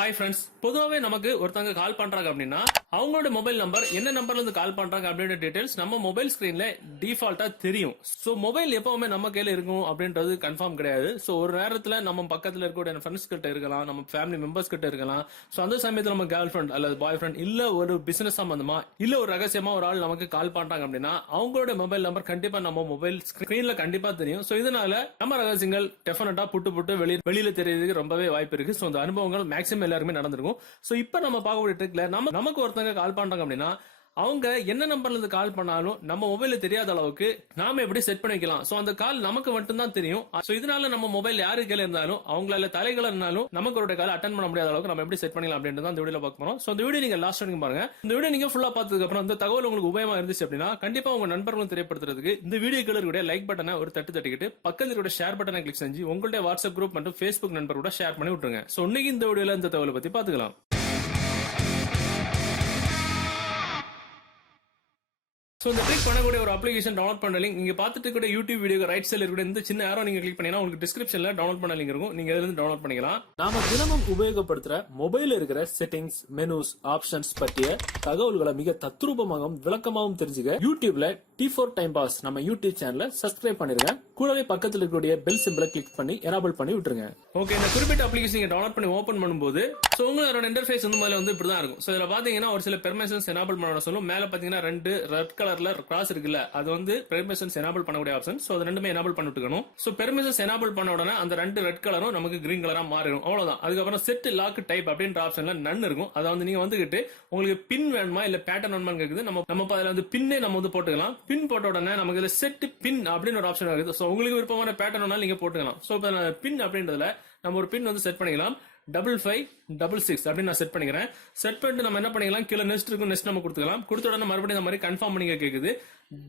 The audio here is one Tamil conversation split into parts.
ஹாய் ஃப்ரெண்ட்ஸ், பொதுவாகவே நமக்கு ஒருத்தவங்க கால் பண்றாங்க அப்படின்னா அவங்களோட மொபைல் நம்பர் என்ன நம்பர்ல இருந்து கால் பண்றாங்க அப்படின்ற டீடைல்ஸ் நம்ம மொபைல் ஸ்கிரீன்ல டிஃபால்ட்டா தெரியும். சோ மொபைல் எப்பவுமே நம்ம கையில இருக்கும் அப்படின்றது கன்ஃபார்ம் கிடையாது. சோ ஒரு நேரத்துல நம்ம பக்கத்துல இருக்கக்கூடிய ஃப்ரெண்ட்ஸ் கிட்ட இருக்கலாம், நம்ம ஃபேமிலி மெம்பர்ஸ் கிட்ட இருக்கலாம். சோ அந்த சமயத்துல நம்ம கேர்ள் ஃப்ரெண்ட் அல்லது பாய் ஃப்ரெண்ட் இல்ல ஒரு பிசினஸ் சம்பந்தமா இல்ல ஒரு ரகசியமா ஒரு ஆள் நமக்கு கால் பண்றாங்க அப்படின்னா அவங்களோட மொபைல் நம்பர் கண்டிப்பா நம்ம மொபைல் ஸ்கிரீன்ல கண்டிப்பா தெரியும். சோ இதனால நம்ம ரகசியங்கள் டெஃபினட்டா புட்டு வெளியில தெரியறதுக்கு ரொம்பவே வாய்ப்பு இருக்கு. சோ அந்த அனுபவங்கள் மேக்ஸிமம் எல்லாருமே நடந்திருக்கும். சோ இப்போ நம்ம பார்க்கக்கூடிய ட்ரிக்ல நமக்கு ஒருத்தங்க கால் பண்றாங்க அப்படின்னா அவங்க என்ன நம்பர்ல இருந்து கால் பண்ணாலும் நம்ம மொபைல்ல தெரியாத அளவுக்கு நாம எப்படி செட் பண்ணி வைக்கலாம். சோ அந்த கால் நமக்கு மட்டும் தான் தெரியும். சோ இதனால நம்ம மொபைல் யாரு கையில இருந்தாலும் அவங்களால தலைகள இருந்தாலும் நமக்கு ஒரு கால் அட்டென்ட் பண்ண முடியாத அளவுக்கு நம்ம எப்படி செட் பண்ணிக்கலாம் அப்படின்றது இந்த வீடியோல பார்க்க போறோம். சோ இந்த வீடியோ நீங்க லாஸ்ட் வரைக்கும் பாருங்க. இந்த வீடியோ நீங்க ஃபுல்லா பார்த்ததுக்கு அப்புறம் இந்த தகவல் உங்களுக்கு உபயோகமா இருந்துச்சு அப்படின்னா கண்டிப்பா உங்க நண்பர்களும் தெரியப்படுத்துறதுக்கு இந்த வீடியோ கீழ இருக்க லைக் பட்டனை ஒரு தட்டிக்கிட்டு பக்கத்துல இருக்க ஷேர் பட்டனை கிளிக் செஞ்சு உங்களுடைய வாட்ஸ்அப் குரூப் மற்றும் ஃபேஸ்புக் நண்பர் கூட ஷேர் பண்ணி விட்டுருங்க. சோ இன்னைக்கு இந்த வீடியோல இந்த தகவலை பத்தி பாத்துக்கலாம். சோ இந்த ட்ரிக் பண்ணக்கூடிய ஒரு அப்ளிகேஷன் டவுன்லோட் பண்ண லிங்க் நீங்க பார்த்துட்டு கூட யூடியூப் வீடியோ ரைட் சைடுல இருக்க இந்த சின்ன ஆரோ நீங்க கிளிக் பண்ணீங்கன்னா உங்களுக்கு டிஸ்கிரிப்ஷன்ல டவுன்லோட் பண்ண லிங்க் இருக்கும். நீங்க அதுல இருந்து டவுன்லோட் பண்ணிக்கலாம். நாம தினமும் உபயோகப்படுத்துற மொபைல்ல இருக்கிற செட்டிங்ஸ், மெனுஸ், ஆப்ஷன்ஸ் பற்றிய தகவல்களை மிக தத்ரூபமாகவும் விளக்கமாகவும் தெரிஞ்சுக்க யூடியூப்ல T4 டைம் பாஸ் நம்ம யூடியூப் சேனலை சப்ஸ்கிரைப் பண்ணிருங்க. கூடவே பக்கத்துல இருக்கக்கூடிய பெல் சிம்பிளை கிளிக் பண்ணி எனேபிள் பண்ணி விட்டுருங்க. ஓகே, இந்த குறிப்பிட்ட அப்ளிகேஷன் நீங்க டவுன்லோட் பண்ணி ஓபன் பண்ணும்போது சோ உங்களோட இன்டர்ஃபேஸ் வந்து முதல்ல வந்து இப்படிதான் இருக்கும். சோ இதுல பாத்தீங்கன்னா ஒரு சில பெர்மிஷன்ஸ் எனேபிள் பண்ண சொல்லும். மேல பாத்தீங்கன்னா ரெண்டு ரெட் கலர்ல கிராஸ் இருக்குல்ல, அது வந்து பெர்மிஷன்ஸ் எனேபிள் பண்ணக்கூடிய ஆப்ஷன். சோ அது ரெண்டுமே எனேபிள் பண்ணிட்டுக்கணும். சோ பெர்மிஷன்ஸ் எனேபிள் பண்ண உடனே அந்த ரெண்டு ரெட் கலரும் நமக்கு கிரீன் கலரா மாறிடும். அவ்வளவுதான். அதுக்கப்புறம் செட் லாக் டைப் அப்படின்ற ஆப்ஷன்ல நன் இருக்கும். அதை வந்து நீங்க வந்துகிட்டு உங்களுக்கு பின் வேணுமா இல்ல பேட்டர்ன் வேணுமா கேக்குது. நம்ம அதுல வந்து பின்னே நம்ம வந்து போட்டுக்கலாம். பின் போட்ட உடனே நமக்கு இதுல செட் பின் அப்படின்னு ஒரு ஆப்ஷன் இருக்குது. சோ உங்களுக்கு விருப்பமான பேட்டர்ன் வேணாலும் நீங்க போட்டுக்கலாம். சோ இப்ப பின் அப்படின்றதுல நம்ம ஒரு பின் வந்து செட் பண்ணிக்கலாம். 5566 அப்படின்னு நான் செட் பண்ணிக்கிறேன். செட் பண்ணிட்டு நம்ம என்ன பண்ணிக்கலாம், கீழே நெக்ஸ்ட் இருக்கும், நெக்ஸ்ட் நம்ம கொடுத்துக்கலாம். கொடுத்த உடனே மறுபடியும் இந்த மாதிரி கன்ஃபார்ம் பண்ணிக்க கேக்குது.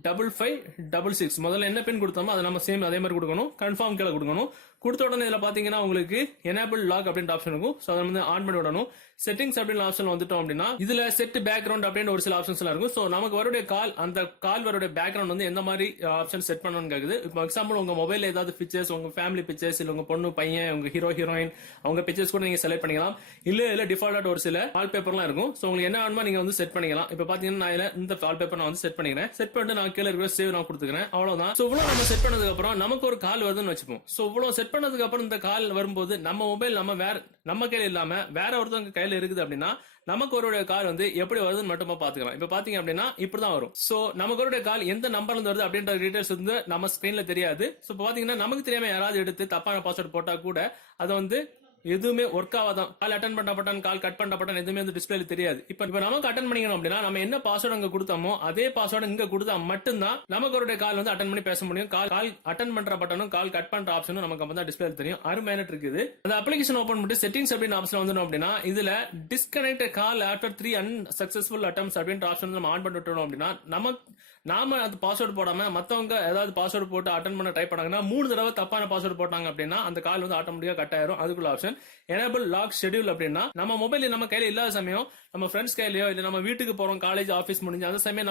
5566 முதல்ல என்ன பின் கொடுத்தோமோ அதை நம்ம சேம் அதே மாதிரி கொடுக்கணும். கன்ஃபார்ம் கீழே கொடுக்கணும். கொடுத்த உடனே இதுல பாத்தீங்கன்னா உங்களுக்கு எனேபிள் லாக் அப்படின்ற ஆப்ஷன் இருக்கும். சோ அதை வந்து ஆன் பண்ணி விடணும். செட்டிங்ஸ் அப்படின்னு ஆப்ஷன் வந்துட்டோம் அப்படின்னா இதுல செட் பேக்ரவுண்ட் அப்படின்னு ஒரு சில ஆப்ஷன்ஸ் எல்லாம் இருக்கும். சோ நமக்கு வரக்கூடிய கால், அந்த கால் வரக்கூடிய பேக்ரவுண்ட் வந்து எந்த மாதிரி ஆப்ஷன் செட் பண்ணணும்னு கேக்குது. இப்போ எக்ஸாம்பிள் உங்க மொபைல் ஏதாவது பிக்சர்ஸ், உங்க ஃபேமிலி பிக்சர்ஸ் இல்ல உங்க பொண்ணு பையன், உங்க ஹீரோ ஹீரோயின் அவங்க பிக்சர்ஸ் கூட நீங்க செலக்ட் பண்ணிக்கலாம். இல்ல டிஃபால்ட் ஒரு சில வால் பேப்பர்லாம் இருக்கும். சோ உங்களுக்கு என்ன வேணுமோ நீங்க வந்து செட் பண்ணிக்கலாம். இப்போ பாத்தீங்கன்னா நான் இந்த வால் பேப்பர் நான் வந்து செட் பண்ணிக்கிறேன். செட் பண்ணிட்டு நான் கீழே இருக்கிற சேவ் நான் கொடுத்துக்கிறேன். அவ்வளவுதான். சோ இவ்வளவு நம்ம செட் பண்ணதுக்கு அப்புறம் நமக்கு ஒரு கால் வருதுன்னு வச்சுப்போம். சோ இவ்வளவு செட் பண்ணதுக்கு அப்புறம் இந்த கால் வரும்போது நம்ம மொபைல் நம்ம கையில இல்லாம வேற ஒருத்தவங்க கையில இருக்குது அப்படின்னா நமக்கு ஒரு கால் வந்து எப்படி வருதுன்னு மட்டுமா பாத்துக்கலாம். இப்ப பாத்தீங்க அப்படின்னா இப்படிதான் வரும். சோ நமக்கு ஒரு கால் எந்த நம்பர்ல இருந்து வருது அப்படின்ற டீடைல்ஸ் வந்து நம்ம ஸ்கிரீன்ல தெரியாது. சோ பாத்தீங்கன்னா நமக்கு தெரியாம யாராவது எடுத்து தப்பான பாஸ்வேர்ட் போட்டா கூட அதை வந்து எதுவுமே ஒர்க் ஆகாதான். கால் அட்டன் பண்ண பட்டன், கால் கட் பண்ண பட்டன் எதுவுமே வந்து டிஸ்பிளேல தெரியாது. இப்ப நமக்கு அட்டன் பண்ணிக்கணும் அப்படின்னா நம்ம என்ன பாஸ்வேர்டு அங்க கொடுத்தோமோ அதே பாஸ்வேர்டு இங்க கொடுத்தா மட்டும்தான் நமக்கு ஒரு கால் வந்து அட்டன் பண்ணி பேச முடியும். கால் அட்டன் பண்ற பட்டனும் கால் கட் பண்ற ஆப்ஷனும் நமக்கு அப்ப தான் டிஸ்பிளேல தெரியும். அருமையான இருக்குது. அந்த அப்ளிகேஷன் ஓபன் பண்ணிட்டு செட்டிங்ஸ் அப்படின்னு ஆப்ஷன் வந்துடும் அப்படின்னா இதுல டிஸ்கனெக்ட் கால் ஆஃப்டர் 3 அன்சக்சஸ்ஃபுல் அட்டெம்ப்ட்ஸ் அப்படின்ற ஆப்ஷன் நம்ம ஆன் பண்ணிட்டோம் அப்படின்னா நாம அது பாஸ்வேர்டு போடாம மத்தவங்க ஏதாவது பாஸ்வேர்டு போட்டு அட்டன் பண்ண ட்ரை பண்ணாங்கன்னா 3 தடவை தப்பான பாஸ்வேர்டு போட்டாங்க அப்படின்னா அந்த கால் வந்து ஆட்டோமேட்டிக்கா கட் ஆயிரும். அதுக்குள்ள ஆப்ஷன் எனேபிள் லாக் ஷெட்யூல் அப்படின்னா நம்ம மொபைல் நம்ம கையில இல்லாத சமயம் நம்ம ஃப்ரெண்ட்ஸ் கையிலயோ இல்ல நம்ம வீட்டுக்கு போறோம், காலேஜ் ஆபீஸ் முடிஞ்சு அந்த சமயம்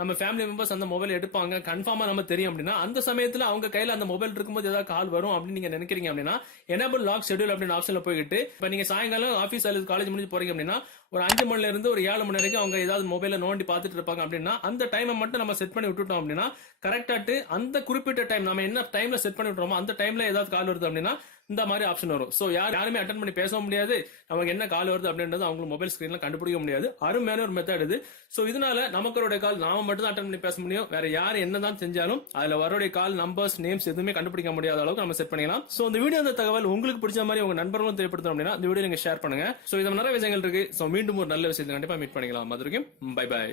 நம்ம ஃபேமிலி மெம்பர்ஸ் அந்த மொபைல் எடுப்பாங்க, கன்ஃபார்மா நம்ம தெரியும் அப்படின்னா அந்த சமயத்துல அவங்க கையில அந்த மொபைல் இருக்கும்போது ஏதாவது கால் வரும் அப்படின்னு நீங்க நினைக்கிறீங்க அப்படின்னா எனேபிள் லாக் ஷெட்யூல் அப்படின்னு ஆப்ஷன்ல போயிட்டு இப்ப நீங்க சாயங்காலம் ஆபீஸ் அல்லது காலேஜ் முடிஞ்சு போறீங்க அப்படின்னா ஒரு 5 மணில இருந்து ஒரு 7 மணி வரைக்கும் அவங்க ஏதாவது மொபைல நோண்டி பாத்துட்டு இருப்பாங்க அப்படின்னா அந்த டைமை மட்டும் நம்ம செட் பண்ணி விட்டுட்டோம் அப்படின்னா கரெக்டாட்டு அந்த குறிப்பிட்ட டைம் நம்ம என்ன டைம்ல செட் பண்ணி விட்டுறோமோ அந்த டைம்ல ஏதாவது கால் வருது அப்படின்னா இந்த மாதிரி ஆப்ஷன் வரும். சோ யாருமே அட்டன் பண்ணி பேச முடியாது, நமக்கு என்ன கால் வருது அப்படின்றது அவங்க மொபைல் ஸ்கிரீன்ல கண்டுபிடிக்க முடியாது. அருமையான ஒரு மெத்தட் இது. சோ இதனால நமக்கு கால் நாம மட்டும் தான் அட்டன் பண்ணி பேச முடியும். வேற யாரு என்னதான் செஞ்சாலும் அதுல வரக்கூடிய கால் நம்பர்ஸ், நேம்ஸ் எதுவுமே கண்டுபிடிக்க முடியாத அளவுக்கு நம்ம செட் பண்ணிக்கலாம். சோ இந்த வீடியோ அந்த தகவல் உங்களுக்கு பிடிச்ச மாதிரி உங்க நண்பர்களும் தேவைப்படுத்தணும் அப்படின்னா இந்த வீடியோ நீங்க ஷேர் பண்ணுங்க. சோ இது நிறைய விஷயங்கள் இருக்கு. சோ மீண்டும் ஒரு நல்ல விஷயத்தை கண்டிப்பா மீட் பண்ணிக்கலாம். அது வரைக்கும் பை பை.